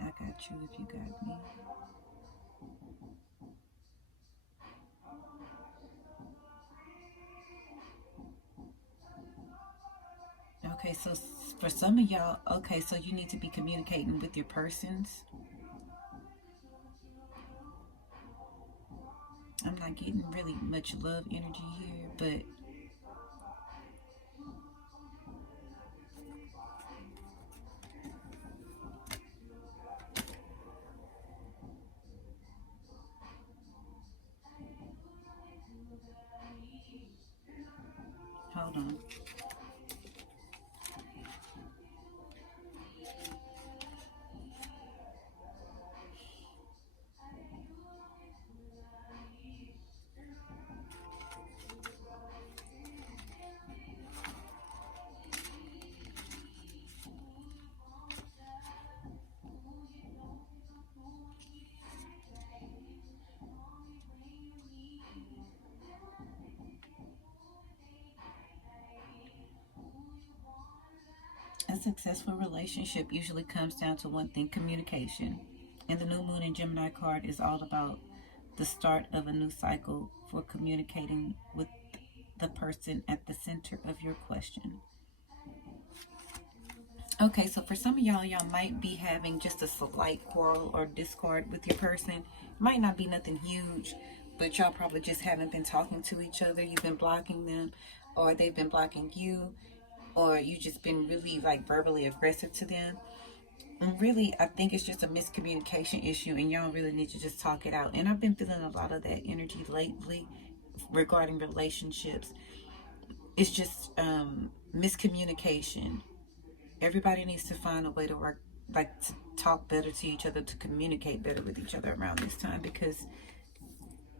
I got you if you got me. Okay, so for some of y'all, okay, so you need to be communicating with your persons. I'm not getting really much love energy here, but hold on. A successful relationship usually comes down to one thing: communication. And the new moon in Gemini card is all about the start of a new cycle for communicating with the person at the center of your question. Okay, so for some of y'all might be having just a slight quarrel or discord with your person. Might not be nothing huge, but y'all probably just haven't been talking to each other. You've been blocking them, or they've been blocking you, or you just been really like verbally aggressive to them. And really, I think it's just a miscommunication issue, and y'all really need to just talk it out. And I've been feeling a lot of that energy lately regarding relationships. It's just miscommunication. Everybody needs to find a way to work, like to talk better to each other, to communicate better with each other around this time, because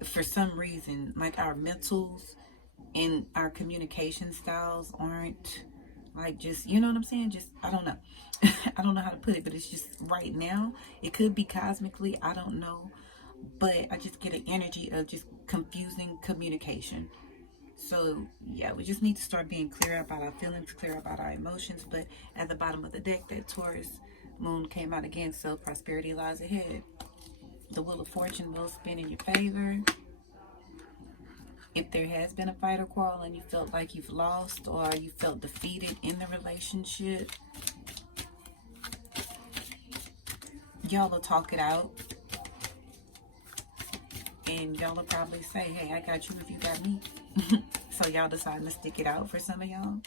for some reason, like our mentals and our communication styles aren't like, just, you know what I'm saying? Just, I don't know. I don't know how to put it, but it's just right now. It could be cosmically, I don't know. But I just get an energy of just confusing communication. So, yeah, we just need to start being clear about our feelings, clear about our emotions. But at the bottom of the deck, that Taurus moon came out again, so prosperity lies ahead. The Wheel of Fortune will spin in your favor. If there has been a fight or quarrel and you felt like you've lost or you felt defeated in the relationship, y'all will talk it out. And y'all will probably say, hey, I got you if you got me. So y'all deciding to stick it out for some of y'all.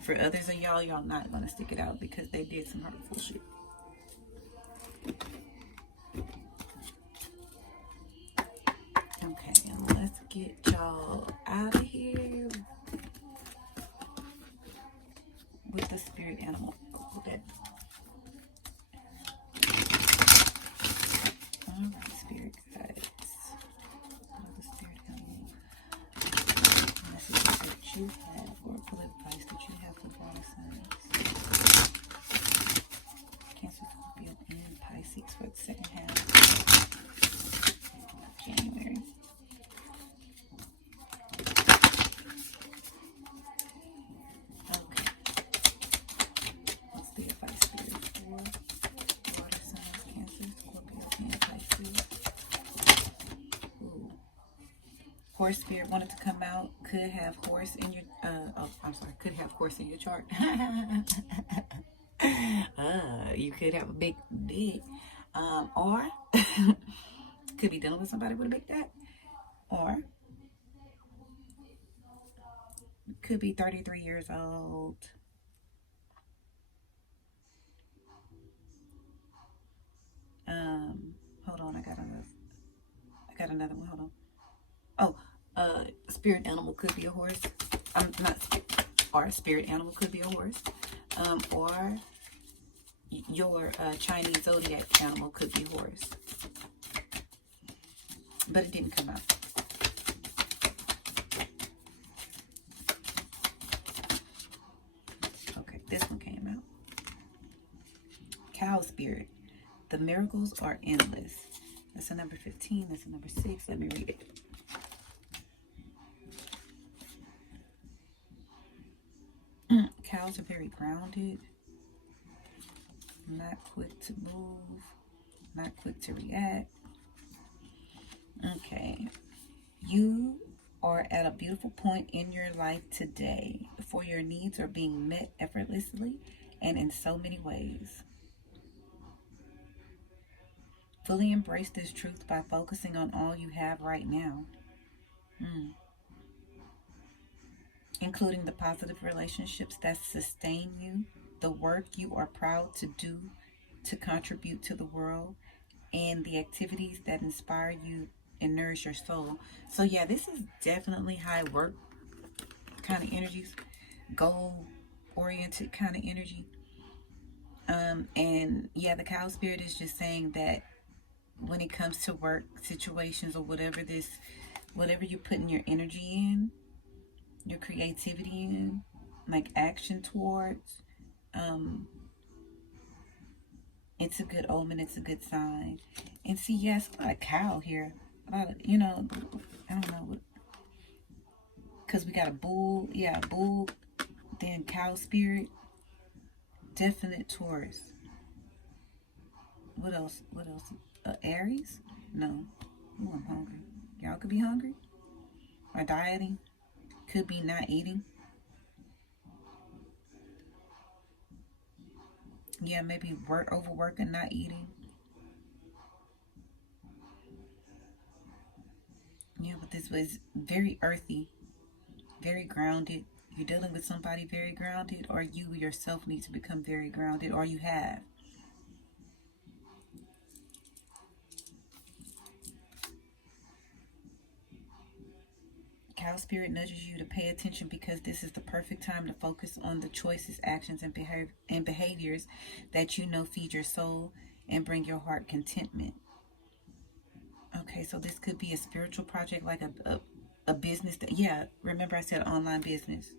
For others of y'all, y'all not going to stick it out because they did some hurtful shit. Okay, let's get y'all out of here with the spirit animal. Okay. Alright, spirit guides. The spirit animal. Messages that you have, or full advice that you have for water signs. Cancer, Scorpio, and Pisces for the second half of January. Okay. What's the advice spirit for water signs, Cancer, Scorpio, and Pisces? Ooh. Horse spirit wanted to come out. Could have horse in your could have horse in your chart. You could have a big dick. Or could be dealing with somebody with a big dick. Or could be 33 years old. Hold on, I got another one. Hold on. Oh, spirit animal could be a horse. Or spirit animal could be a horse. Or your Chinese zodiac animal could be horse. But it didn't come out. Okay, this one came out. Cow spirit. The miracles are endless. That's a number 15. That's a number 6. Let me read it. Cows are very grounded, not quick to move, not quick to react. Okay, you are at a beautiful point in your life today, for your needs are being met effortlessly and in so many ways. Fully embrace this truth by focusing on all you have right now. Including the positive relationships that sustain you, the work you are proud to do to contribute to the world, and the activities that inspire you and nourish your soul. So yeah, this is definitely high work kind of energies, goal oriented kind of energy. And yeah, the cow spirit is just saying that when it comes to work situations or whatever you're putting your energy in, your creativity in, like action towards, it's a good omen, it's a good sign. And see, yes, a lot of cow here. A lot of, I don't know what, because we got a bull, yeah, bull, then cow spirit, definite Taurus. What else? Aries? No. Ooh, I'm hungry. Y'all could be hungry. Or dieting. Could be not eating. Yeah, maybe overworking, not eating. Yeah, but this was very earthy, very grounded. You're dealing with somebody very grounded, or you yourself need to become very grounded, or you have. Cow spirit nudges you to pay attention because this is the perfect time to focus on the choices, actions, and behaviors that you know feed your soul and bring your heart contentment. Okay, so this could be a spiritual project, like a business. Yeah, remember I said online business.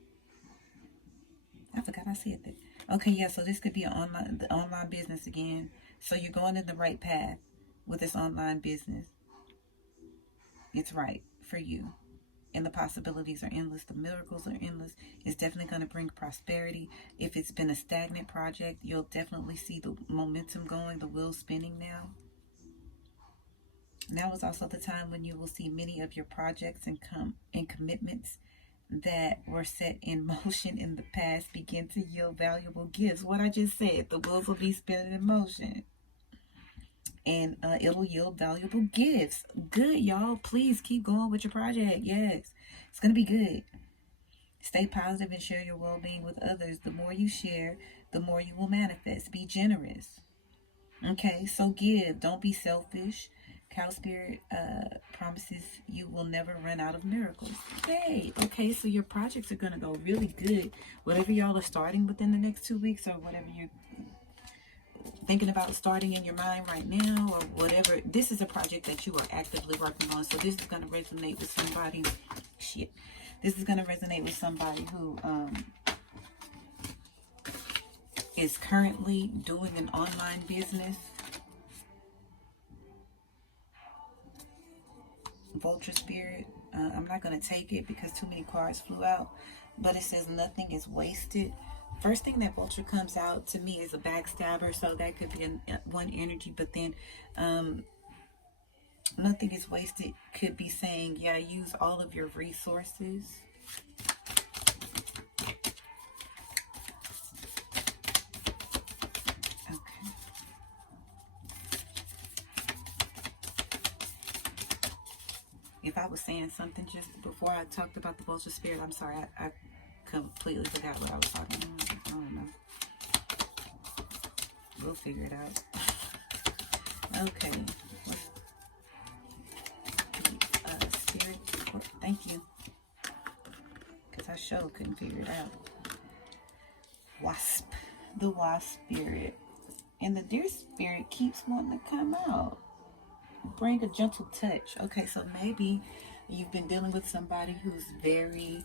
I forgot I said that. Okay, yeah, so this could be the online business again. So you're going in the right path with this online business. It's right for you. And the possibilities are endless. The miracles are endless. It's definitely going to bring prosperity. If it's been a stagnant project, you'll definitely see the momentum going, the wheels spinning now. Now is also the time when you will see many of your projects and commitments that were set in motion in the past begin to yield valuable gifts. What I just said, the wheels will be spinning in motion. And it'll yield valuable gifts. Good, y'all. Please keep going with your project. Yes, it's going to be good. Stay positive and share your well-being with others. The more you share, the more you will manifest. Be generous. Okay, so give. Don't be selfish. Cow Spirit promises you will never run out of miracles. Yay! Okay, so your projects are going to go really good. Whatever y'all are starting within the next 2 weeks, or whatever you're thinking about starting in your mind right now, or whatever, this is a project that you are actively working on. So this is going to resonate with somebody. This is going to resonate with somebody who is currently doing an online business. Vulture Spirit. I'm not going to take it because too many cards flew out. But it says nothing is wasted. First thing that Vulture comes out to me is a backstabber. So that could be one energy. But then nothing is wasted could be saying, yeah, use all of your resources. If I was saying something just before I talked about the Vulture Spirit, I'm sorry. I completely forgot what I was talking about. I don't know. We'll figure it out. Okay. Spirit. Thank you. Because I sure couldn't figure it out. Wasp. The Wasp Spirit. And the Deer Spirit keeps wanting to come out. Bring a gentle touch. Okay, so maybe you've been dealing with somebody who's very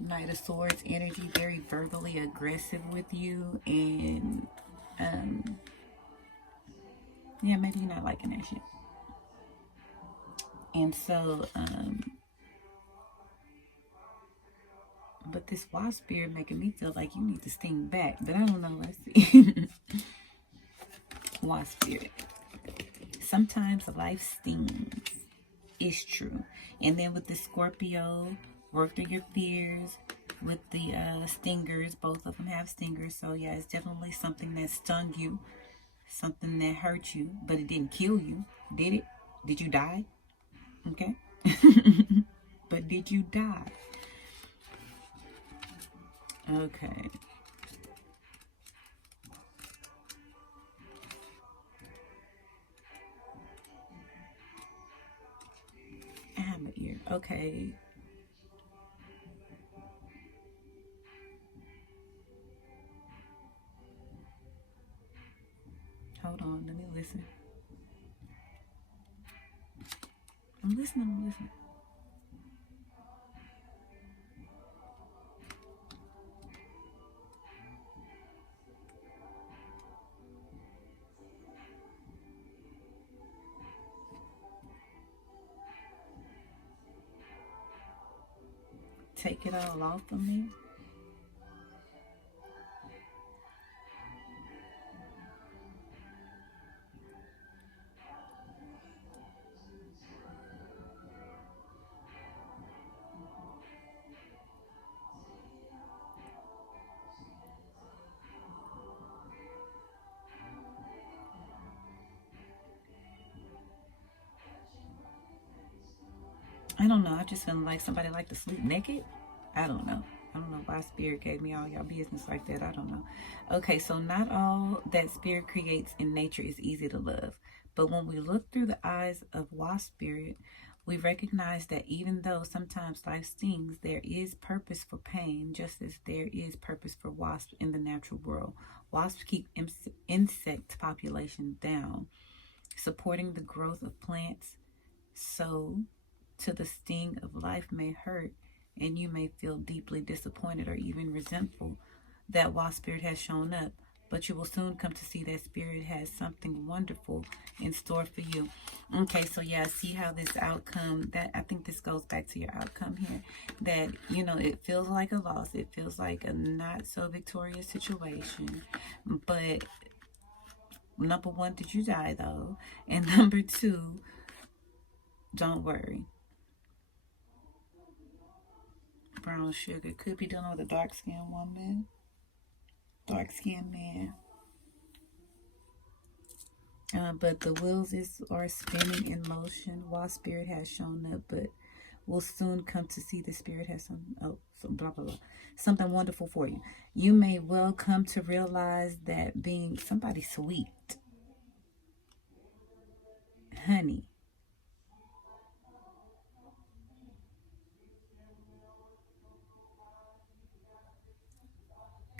Knight of Swords energy, very verbally aggressive with you, and yeah, maybe you're not liking that shit. And so but this Wasp Spirit making me feel like you need to sting back, but I don't know. Let's see. Wasp Spirit. Sometimes life stings. It's true. And then with the Scorpio, work through your fears. With the stingers, both of them have stingers. So yeah, it's definitely something that stung you. Something that hurt you, but it didn't kill you. Did it? Did you die? Okay. But did you die? Okay. Hammer ear. Okay. Hold on. Let me listen. I'm listening. Take it all off of me. I don't know. I just feel like somebody like to sleep naked. I don't know. I don't know why Spirit gave me all y'all business like that. I don't know. Okay, so not all that Spirit creates in nature is easy to love. But when we look through the eyes of Wasp Spirit, We recognize that even though sometimes life stings, there is purpose for pain, just as there is purpose for wasps in the natural world. Wasps keep insect populations down, supporting the growth of plants. So, to the sting of life may hurt, and you may feel deeply disappointed or even resentful that wasp spirit has shown up. But you will soon come to see that spirit has something wonderful in store for you. Okay, so yeah, see how this outcome, that I think this goes back to your outcome here, that, you know, it feels like a loss. It feels like a not so victorious situation. But number one, did you die though? And number two, don't worry. Brown sugar could be dealing with a dark-skinned woman, dark-skinned man. But the wheels are spinning in motion while spirit has shown up, but will soon come to see the spirit has something wonderful for you. You may well come to realize that being somebody sweet, honey,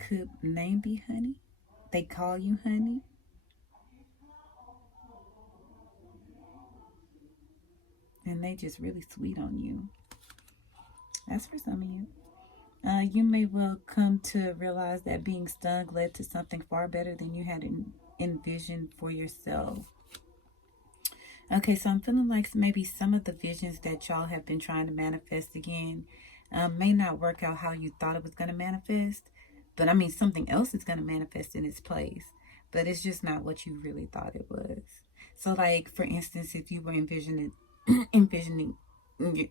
could name be honey. They call you honey. And they just really sweet on you. That's for some of you. You may well come to realize that being stung led to something far better than you had envisioned for yourself. Okay, so I'm feeling like maybe some of the visions that y'all have been trying to manifest again may not work out how you thought it was going to manifest. But I mean, something else is going to manifest in its place. But it's just not what you really thought it was. So like, for instance, if you were envisioning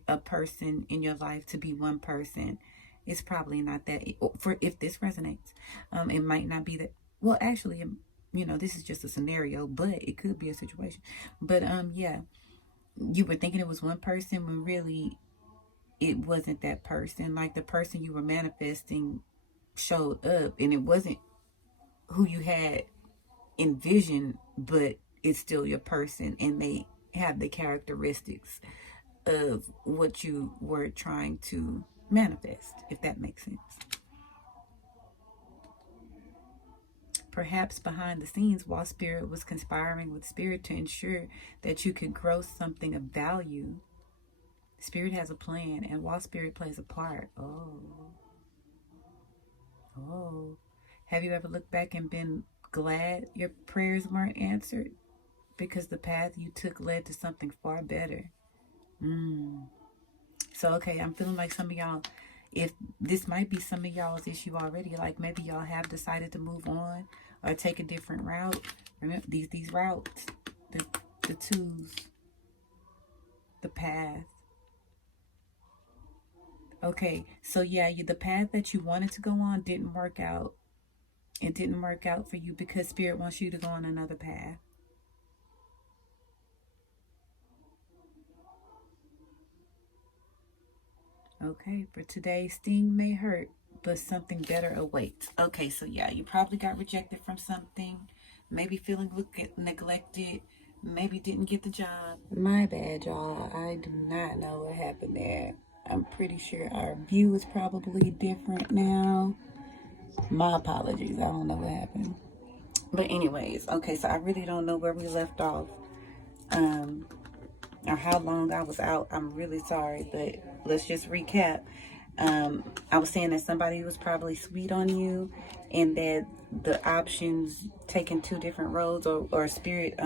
a person in your life to be one person, it's probably not that. For if this resonates, it might not be that. Well, actually, you know, this is just a scenario, but it could be a situation. But yeah, you were thinking it was one person when really it wasn't that person. Like the person you were manifesting showed up, and it wasn't who you had envisioned, but it's still your person, and they have the characteristics of what you were trying to manifest, if that makes sense. Perhaps behind the scenes, while spirit was conspiring with spirit to ensure that you could grow something of value, spirit has a plan, and while spirit plays a part, have you ever looked back and been glad your prayers weren't answered because the path you took led to something far better? So, okay, I'm feeling like some of y'all, if this might be some of y'all's issue already, like maybe y'all have decided to move on or take a different route. Remember these routes, the twos, the path. Okay, so yeah, the path that you wanted to go on didn't work out. It didn't work out for you because spirit wants you to go on another path. Okay, for today, sting may hurt, but something better awaits. Okay, so yeah, you probably got rejected from something, maybe feeling neglected, maybe didn't get the job. My bad, y'all. I do not know what happened there. I'm pretty sure our view is probably different now. My apologies. I don't know what happened. But anyways, okay, so I really don't know where we left off. Or how long I was out. I'm really sorry, but let's just recap. I was saying that somebody was probably sweet on you, and that the options taking two different roads, or spirit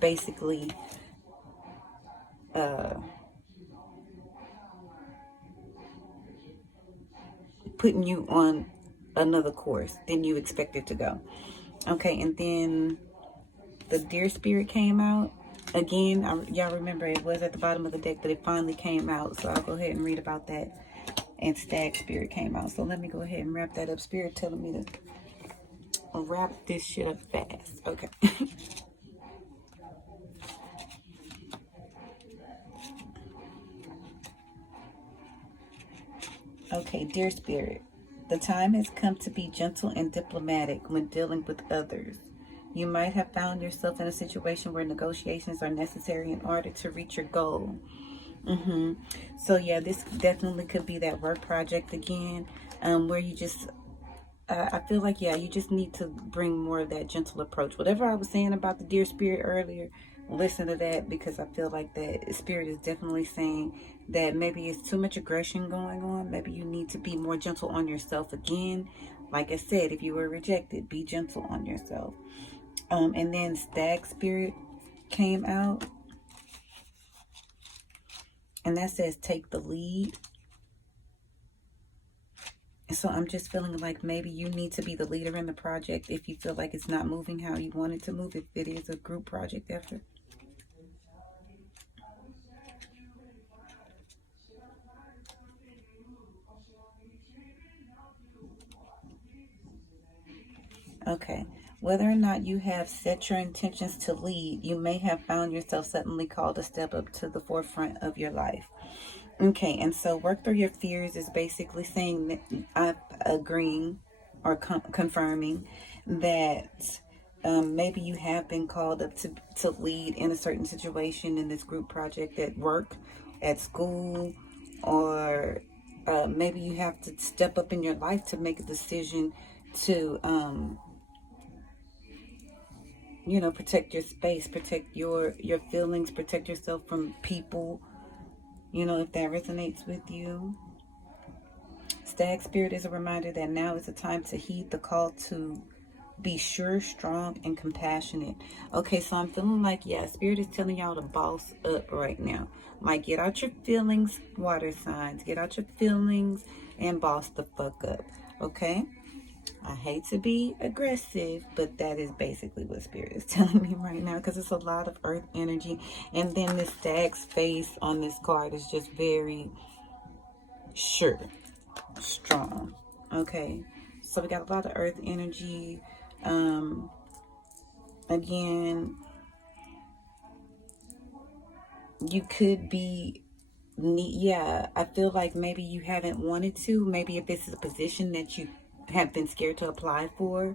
basically putting you on another course than you expected to go. Okay, and then the deer spirit came out again. Y'all remember it was at the bottom of the deck, but it finally came out, so I'll go ahead and read about that. And stag spirit came out, so let me go ahead and wrap that up. Spirit telling me to wrap this shit up fast. Okay. Okay, dear spirit, the time has come to be gentle and diplomatic when dealing with others. You might have found yourself in a situation where negotiations are necessary in order to reach your goal. So yeah, this definitely could be that work project again, where you just I feel like, yeah, you just need to bring more of that gentle approach. Whatever I was saying about the deer spirit earlier, listen to that, because I feel like that spirit is definitely saying that maybe it's too much aggression going on. Maybe you need to be more gentle on yourself again. Like I said, if you were rejected, be gentle on yourself. And then stag spirit came out, and that says take the lead. So I'm just feeling like maybe you need to be the leader in the project if you feel like it's not moving how you want it to move, if it is a group project effort. Okay. Whether or not you have set your intentions to lead, you may have found yourself suddenly called to step up to the forefront of your life. Okay, and so work through your fears is basically saying that I'm agreeing or confirming that maybe you have been called up to lead in a certain situation in this group project at work, at school, or maybe you have to step up in your life to make a decision to, protect your space, protect your feelings, protect yourself from people, if that resonates with you. Stag spirit is a reminder that now is the time to heed the call to be sure, strong, and compassionate. Okay, so I'm feeling like, yeah, spirit is telling y'all to boss up right now. Like, get out your feelings, water signs. Get out your feelings and boss the fuck up. Okay? I hate to be aggressive, but that is basically what spirit is telling me right now, because it's a lot of earth energy. And then this stag's face on this card is just very sure, strong. Okay, so we got a lot of earth energy. Again, you could be, yeah, I feel like maybe you haven't wanted to. Maybe if this is a position that you have been scared to apply for,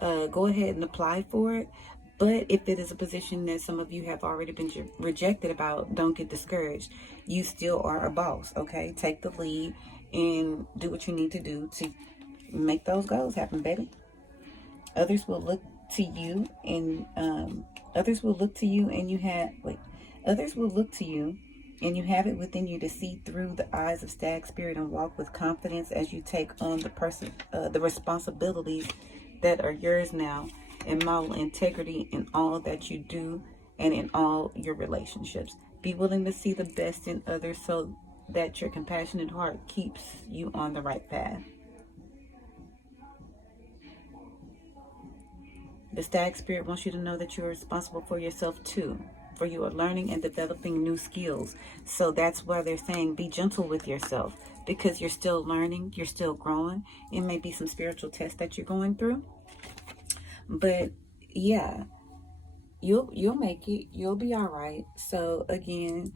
go ahead and apply for it. But if it is a position that some of you have already been rejected about, don't get discouraged. You still are a boss, okay? Take the lead and do what you need to do to make those goals happen, baby. Others will look to you and others will look to you and you have others will look to you and you have it within you to see through the eyes of stag spirit and walk with confidence as you take on the responsibilities that are yours now, and model integrity in all that you do and in all your relationships. Be willing to see the best in others so that your compassionate heart keeps you on the right path. The stag spirit wants you to know that you are responsible for yourself too, for you are learning and developing new skills. So that's why they're saying be gentle with yourself, because you're still learning, you're still growing. It may be some spiritual tests that you're going through, but yeah, you'll make it. You'll be all right. So again,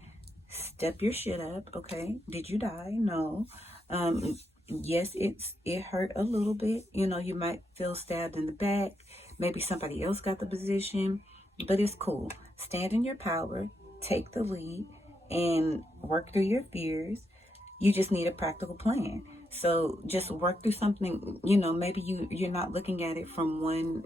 step your shit up, okay? Did you die? No. Yes, it hurt a little bit. You might feel stabbed in the back. Maybe somebody else got the position, but it's cool. Stand in your power, take the lead, and work through your fears. You just need a practical plan. So just work through something. Maybe you're not looking at it from one.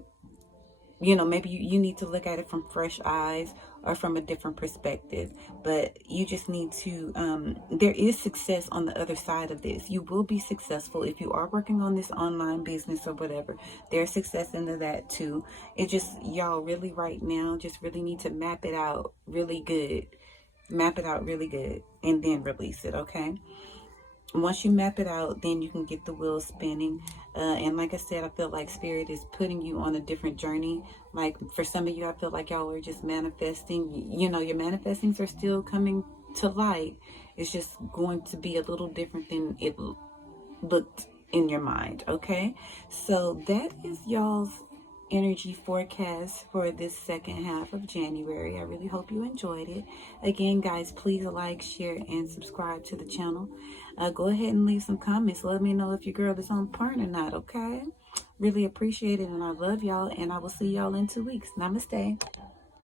Maybe you need to look at it from fresh eyes or from a different perspective, but you just need to, there is success on the other side of this. You will be successful if you are working on this online business or whatever. There's success into that too. It just, y'all really right now just really need to map it out really good. Map it out really good and then release it, okay? Once you map it out, then you can get the wheel spinning. And like I said, I feel like spirit is putting you on a different journey. Like for some of you, I feel like y'all are just manifesting. Your manifestings are still coming to light. It's just going to be a little different than it looked in your mind, okay? So that is y'all's energy forecast for this second half of January. I really hope you enjoyed it. Again, guys, please like, share, and subscribe to the channel. Go ahead and leave some comments. Let me know if your girl is on point or not, okay? Really appreciate it, and I love y'all, and I will see y'all in 2 weeks. Namaste.